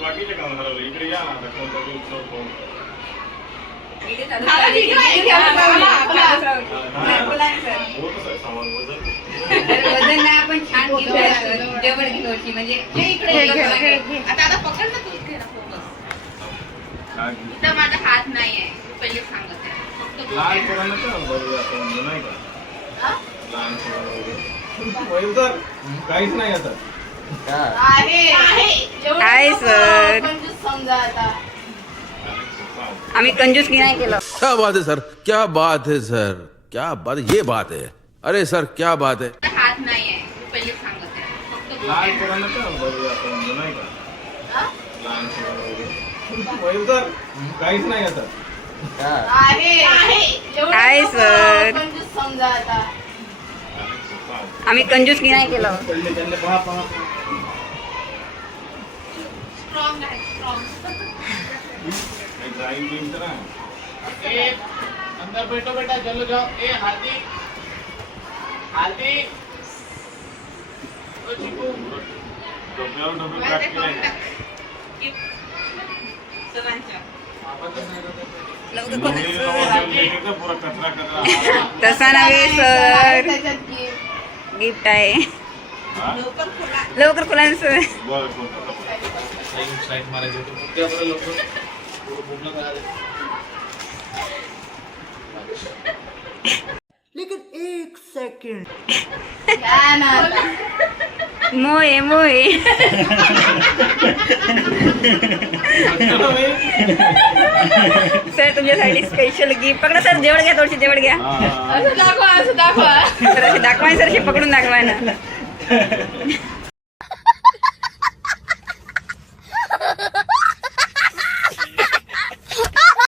बाकीचे काम हरवले इकडे या ना आता कोणता उत्सव कोण वजन नाही आपण छान घेतलं जेवण किलोची म्हणजे आता पकड ना तूच घे ना फोकस इथं माझा हात नाही आहे पहिले सांगत आहे फक्त लहान पोरांना का बरोबर असं म्हणजे नाही का लहान पोरांना काहीच नाही आता आहे सर समजा आता आम्ही कंजूस की नाही केलं क्या बात है सर, क्या बात है सर, क्या बात, ये बात है. अरे सर क्या बात है. हात नाही आहे पहिले सांगत आहे फक्त लहान पोरांना का बरोबर असं म्हणजे नाही का लहान पोरांना काहीच नाही आता आहे सर समजा आता आम्ही कंजूस की नाही केलं स्ट्रॉंग आहे स्ट्रॉंग ड्राइंग गेम तर ना अंदर बैठो बेटा चलो जाओ ए हाथी हाथी ओ चिकू डोक्यावर डोकं ट्रॅक केलंय पुरा कचरा कचरा तसा नव्हे सर गिफ्ट आहे लवकर खुला सर बरं कोणता स्लाइड मारायची होती त्या बरं लवकर पूर्ण करा दे मोये मोये सर तुमच्यासाठी स्पेशल गिफ्ट पकडा सर जेवढ घ्या थोडीशी जेवढ घ्या असं दाखवा सर अशी दाखवा सर अशी पकडून दाखवा ना